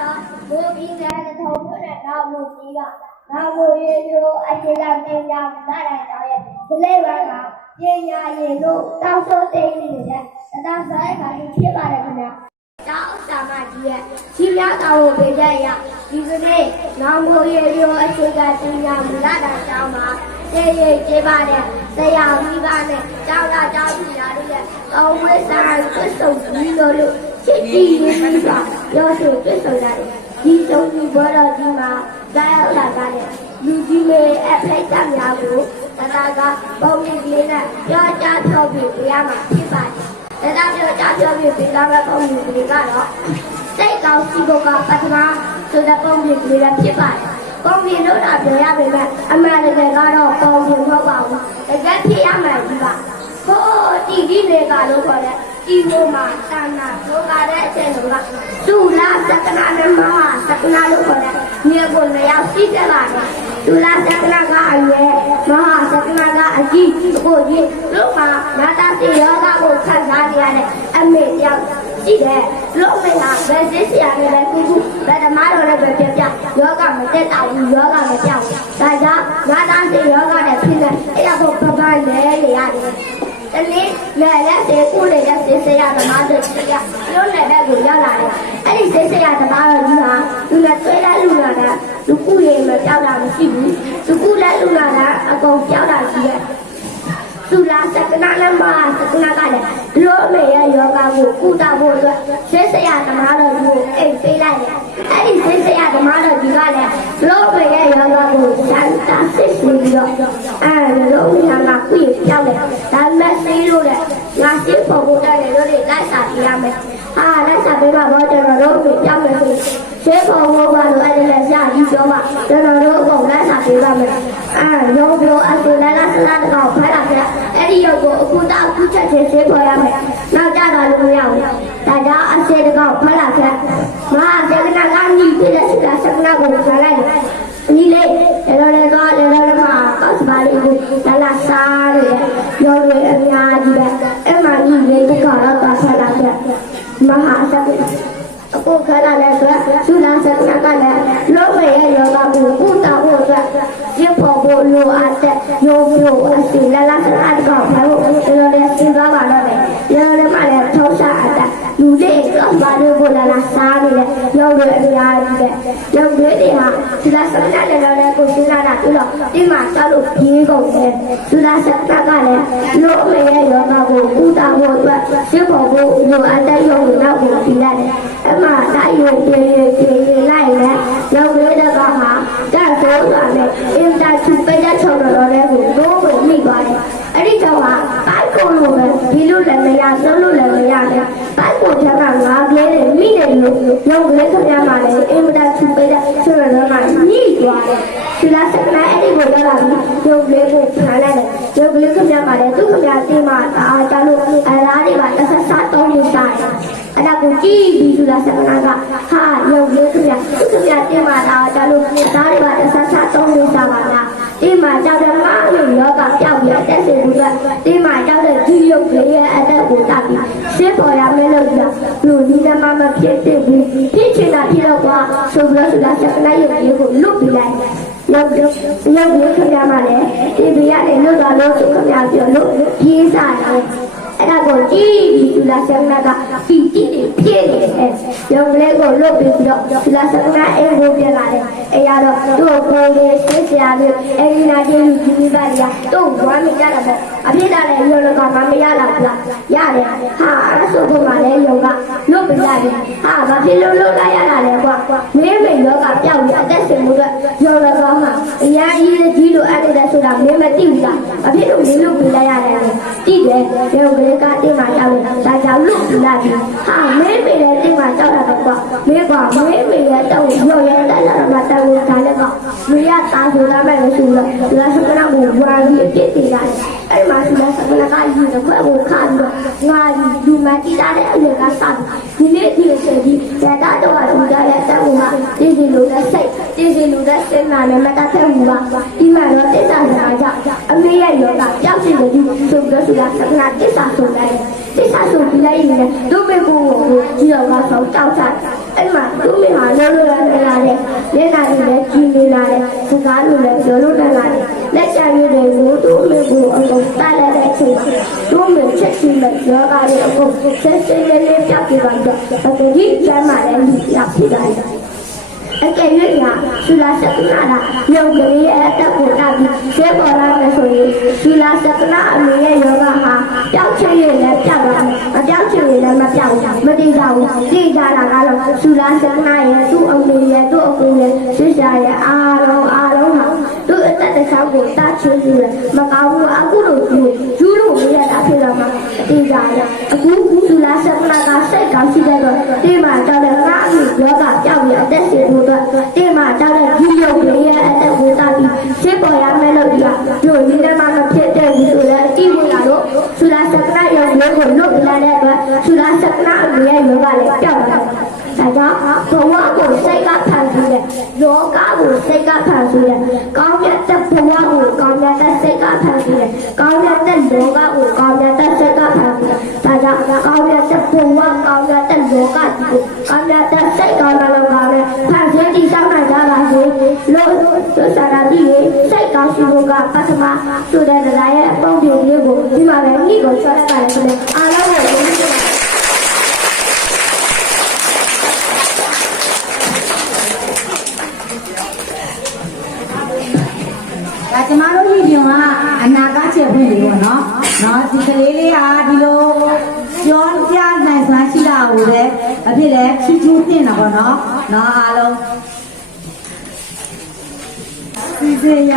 တော့ဘိုးကြီးတဲ့ထုံးတဲ့နောက်မှုကြီးကနောက်မှုရေလိုအခြေခံပညာနားတိုင်းတော်ရဲ့ဒီလေးပါကပညာရေလို့တောက်ဆိုသိနေတယ်တရားဆိုင်ကဖြစ်ပါတယ်ခင်ဗျာတောက်စာမကြီးရဲ့ရှိရတော်ကိုပေးကြရဒီကနေ့နောက်မှုရေလိုအခြေခံပညာနားတိုင်းတော်မှာကျေးကျေးပါတယ်ဆရာကြီးပါနဲ့ကျောင်းသားကျောင်းသူများတို့ရဲ့အဝိဇ္ဇာကိုစုံပြီးလို့ချစ်ကြည်ရင်းပြီးပါရောဆိုပြည့်စုံတယ်ဒီဆုံးဒီဘောတော်ဒီမှာကြာရောက်လာတဲ့လူကြီးတွေအဖိတ်တများကိုတရားကပုံရိပ်လေးနဲ့ပြောကြားထုတ်ပြီးပြရမှာဖြစ်ပါတယ်တရားပြောကြားထုတ်ပြီးပြတာပဲပုံရိပ်လေးကတော့စိတ်ကောင်းစီဘကပထမဆိုတဲ့ပုံရိပ်လေးပဲဖြစ်ပါတယ်ပုံရိပ်လို့တော့ပြောရပေမဲ့အမှန်တကယ်ကတော့ပုံရိပ်မဟုတ်ပါဘူးတကယ်ဖြစ်ရမှာဒီပါဟိုတီတီတွေကလို့ခေါ်တဲ့ဒီလိုမှာတဏ္ဍာဒုက္ခတဲ့အချက်တွေကသုလာသက္ကနာနဲ့မဟာသက္ကနာလို့ခေါ်တဲ့မြေကိုလျောက်ရှိကြပါတယ်သုလာသက္ကနာကအရွယ်မဟာသက္ကနာကအကြီးကိုကြီးလို့မှာနာတာတိယောဂကိုခံစားနေရတဲ့အမေတယောက်ရှိတယ်လို့မေကဘယ်စစ်စရာနဲ့လဲခုဘယ်ဓမ္မတော်လည်းပဲပြပြယောဂမတက်တာဘူးယောဂမပြောင်းဒါကြောင့်နာတာတိယောဂနဲ့ဖြစ်တဲ့အဲ့ဒါကိုပပလဲနေရတယ်တနေ့လဲတဲ့ကိုလေတဲ့ဆရာသမားတို့ကလုံးနဲ့ကိုရောက်လာတယ်အဲ့ဒီဆရာသမားတော်ကြီးဟာသူနဲ့တွေ့တဲ့လူလာတာလူကူရေမကြောက်တာမရှိဘူးလူကူလည်းလူလာတာအကုန်ကြောက်တာရှိတယ်သူလာသက္ကနာနဲ့မဟာသက္ကနာကလည်းလို့မေရဲ့ယောဂကိုကုသဖို့အတွက်ဆရာသမားတော်ကြီးကိုအိတ်ပေးလိုက်တယ်အဲ့ဒီဆရာသမားတော်ကြီးကလည်းလို့မေရဲ့ယောဂကိုစမ်းတာစစ်ပြီးတော့လို့မေဟာကကုရေကြောက်တယ်ဒါမဲ့ဆေးလို့လေငါစစ်ဖို့ဖို့တယ်လို့လေလိုက်စာပြရမယ်လိုက်စာပေးပါတော့ကျွန်တော်တို့ကြောက်မယ်ဆိုဆေးဖို့ဖို့ပါလို့အဲ့ဒီလက်စာကြီးပြောပါကျွန်တော်တို့အကုန်လိုက်စာပေးပါမယ်ရုံးပြောအတူလည်းစလာတော့ဖတ်လာခဲ့အဲ့ဒီရုပ်ကိုအခုတောက်ခုချက်ချင်းဆေးပေါ်ရမယ်နောက်ကြတော့လို့မရဘူးဒါကြောင့်အစေတကောဖတ်လာခဲ့မဟာစေကနာကညီပြည့်တဲ့စကားစကနာကိုကြားလိုက်တယ်ဒီလေတော့လည်းမှာပတ်စပါလေးကိုလာစားတယ်ရောရအများကြီးပဲအဲ့မှာညီလေးတကောတော့ဖတ်လာခဲ့မဟာစကအခုခလာလည်းဆိုသူလာစကနာကလည်းလုံးဝရဲ့ယောဂကိုကုသဖို့အတွက်ရဖို့ဖို့လိုအပ်တဲ့ယောဂကိုအစီလာစကားတော့ဘာလို့တော်လည်းစဉ်းစားပါတော့တယ်ရောလည်းမလည်းထောက်စားအပ်လူလေးတော့ဘာလို့ဘလာစားနေလဲယောဂရဲ့အများကြီးပဲယောဂတွေဟာသူလာစကနာလည်းကိုစဉ်းစားတာပြီးတော့ဒီမှာတောက်လို့ပြေးကုန်တယ်သူလာစကနာကလည်းလုံးဝရဲ့ယောဂကိုကုသဖို့အတွက်ရဖို့ဖို့လိုအပ်တဲ့ယောဂကိုတော့ပြီးရတယ်အမှတိုင်းရွေးလိုက်လဲယောဂလေးတော့ဟာတတ်ဆိုးတာနဲ့အင်တာချူပိတ်တဲ့ချုံတော်လေးကိုတော့ကိုမိသွားတယ်အဲ့ဒီတော့ဟာဘိုက်ကိုလိုပဲဒီလိုလည်းမရဆုံးလို့လည်းမရတယ်ဘိုက်ကိုထက်ကငါကလေးတွေမိနေလို့ယောဂလေးခင်ဗျားမှလည်းအင်တာချူပိတ်တဲ့ချုံတော်လေးမှာညှိသွားတယ်ဒီလားစကနာအဲ့ဒီကိုရောက်လာပြီးယောဂလေးကိုဖမ်းလိုက်တယ်ယောဂလေးခင်ဗျားမှလည်းသူ့ခင်ဗျားတင်မှာအားတလို့အလားတွေပါတစ်ဆက်စားသုံးနေစားတယ်အဲ့ဒါကိုကြည့်ပြီးသူလားစကနာကဟာရုပ်လေးခင်ဗျာသူခင်ဗျာတင်မှာတော့ဒါလို့သားတွေပါတစ်ဆက်စားသုံးနေစားပါလားဒီမှာကြောက်တဲ့ငါ့လိုယောဂပြောက်ပြီးအသက်ရှင်ပြီးတော့ဒီမှာကြောက်တဲ့ဒီရုပ်လေးရဲ့အသက်ကိုတတ်ပြီးရှင်းပေါ်ရမယ်လို့ပြောလူဒီကမှမဖြစ်သေးဘူးဖြစ်ချင်တာဖြစ်တော့ကွာဆိုပြီးသူလားစကနာရုပ်လေးကိုလွတ်ပြီးလိုက်ရောက်လေးခင်ဗျာမှလည်းဒီပြရတယ်လွတ်သွားလို့ဆိုခင်ဗျာပြောလို့ပြေးစားတယ်အဲ့ဒါကိုကြည့်ပြီးသူလာစကနာကဒီကြည့်နေပြည့်နေတယ်ရုပ်လေးကိုလွတ်ပြီးတော့သူလာစကနာအိမ်ကိုပြန်လာတယ်အဲ့ရတော့သူ့ကိုယ်လေးဆက်စရာလို့အဲ့ဒီနာချင်းလူကြီးပါရတော့ဝမ်းမကြတာပေါ့အဖြစ်လာတဲ့ရုပ်လောကမမရလာဘူးလားရတယ်ဟာအဲ့ဆိုတော့မှလည်းရုပ်ကလွတ်ပြီးရတယ်ဟာဘာဖြစ်လို့လွတ်လာရတာလဲကွာမင်းမေယောကပြောက်ပြီးအသက်ရှင်မှုကရုပ်လောကမှာအရာကြီးလိုအပ်တဲ့ဆိုတာမင်းမသိဘူးလားအဖြစ်လို့မင်းလွတ်ပြီးလိုက်ရတယ်တိတယ်ရုပ်ကလေးကတင်မှာကြောက်တယ်ဒါကြောင့်လွတ်ပြီးလိုက်ဟာမင်းမေလည်းတင်မှာကြောက်တာတော့ကွာမင်းကမင်းမေရဲ့တော့ရော်ရဲတက်လာတော့မှတောင်းတာလည်းကမရတာဆိုတာပဲလို့ဆိုတော့ဒီလားစကနာကိုဝါပြီးပြစ်တင်ရတယ်အဲ့မှာဒီလားစကနာကယူတဲ့ခွဲကိုခါပြီးတော့ငါယူမှတိတာတဲ့အလကစဒီနေ့ဒီဆိုဒီဒါတော့လူကြရဲ့တောင်းမှာဒီလိုနဲ့စိတ်ဒီလိုနဲ့စိတ်နာနဲ့မတတ်တဲ့ဘူးပါဒီမှာတော့တိစ္ဆာစကားကြောင့်အမေရဲ့ယောဂပျောက်စီတယ်ဒီဆိုတော့ဒီလားစကနာတိစ္ဆာဆိုတယ် တိကျဆိုပြီးလိုက်ရင်တို့မေကိုကြည့်တော့ကဆောင်းတောက်စားအဲ့မှာတို့မေဟာလောလောလာလာတဲ့လက်နာတွေလည်းကြီးနေလာတဲ့စကားလိုလည်းပြောလို့တက်လာတယ်လက်ချရွေးတွေကိုတို့မေကိုအကုန်တိုက်လိုက်တဲ့အချိန်တို့မေချက်ချင်းနဲ့ယောဂတွေအကုန်ဆက်ဆက်လေးလေးပြပြပါတော့အခုဒီကျမ်းမှာလည်းဒီပြဖြစ်တာအကယ်၍ဆူလာစကနာလာရုပ်ကလေးအတက်ကိုတာပြီးဆေးပေါ်လာမယ်ဆိုရင်ဆူလာစကနာအမေရဲ့ယောဂဟာပျောက်ချင်ရင်လည်းပျောက်သွားမပျောက်ချင်ရင်လည်းမပျောက်ဘူးမတည်ကြဘူးတည်ကြတာကတော့ဆူလာစကနာရဲ့သူ့အမေရဲ့သူ့အကူရဲ့ဆွေးရှာရဲ့အားလုံးဟာသူ့အသက်တစ်ချောင်းကိုတတ်ချင်ယူတယ်မကောင်းဘူးအခုလိုယူလို့မရတာဖြစ်တော့မှတည်ကြရအခုဆူလာစကနာကစိတ်ကောင်းရှိတဲ့တော့ဒီမှာကြောက်တဲ့ငါအမေယောဂပျောက်ရအသက်ရှင်ဖို့ဒီမှာတောက်တဲ့ဒီရုပ်လေးရဲ့အသက်ကိုတာပြီးရှင်းပေါ်ရမယ်လို့ပြောတို့ဒီထဲမှာမဖြစ်တဲ့ဘူးဆိုလည်းအကြည့်ဝင်လာတော့ဆူလာစကနာရုပ်လေးကိုလွတ်လာတဲ့အတွက်ဆူလာစကနာရဲ့ယောဂလည်းပျောက်သွားတယ်ဒါကြောင့်ဘဝကိုစိတ်ကဖန်ဆင်းတယ်ယောဂကိုစိတ်ကဖန်ဆင်းတယ်ကောင်းမြတ်တဲ့ဘဝကိုကောင်းမြတ်တဲ့စိတ်ကဖန်ဆင်းတယ်ကောင်းမြတ်တဲ့ယောဂကိုကောင်းမြတ်တဲ့စိတ်ကဖန်ဆင်းတယ်ဒါကြောင့်ကောင်းမြတ်တဲ့ဘဝကောင်းမြတ်တဲ့ယောဂကိုကောင်းမြတ်တဲ့စိတ်ကောင်းတဲ့လောကနဲ့ဖန်ဆင်းတည်ဆောက်နိုင်ကြပါစေလို့သုစာရတိရဲ့စိတ်ကောင်းရှိဖို့ကပထမဆိုတဲ့တရားရဲ့အပေါင်းပြုလေးကိုဒီမှာပဲဤကိုဆက်လိုက်ပါတယ်ဆိုတော့အားလုံးကိုကျေးဇူးတင်ဒါကျမတို့ဒီပြုံကအနာကချက်ဖွင့်လေးပေါ့နော်ဒီကလေးလေးဟာဒီလိုပြောပြနိုင်စွမ်းရှိတာကိုလည်းအဖြစ်လည်းချီးကျူးတင်တာပေါ့နော်အားလုံးစီစဉ်ရ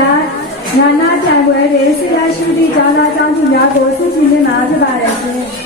ညာနာတံပွဲတွေဆရာရှိသည့်ကျောင်းသားကျောင်းသူများကိုဆုချီးမြှင့်တာဖြစ်ပါတယ်ရှင်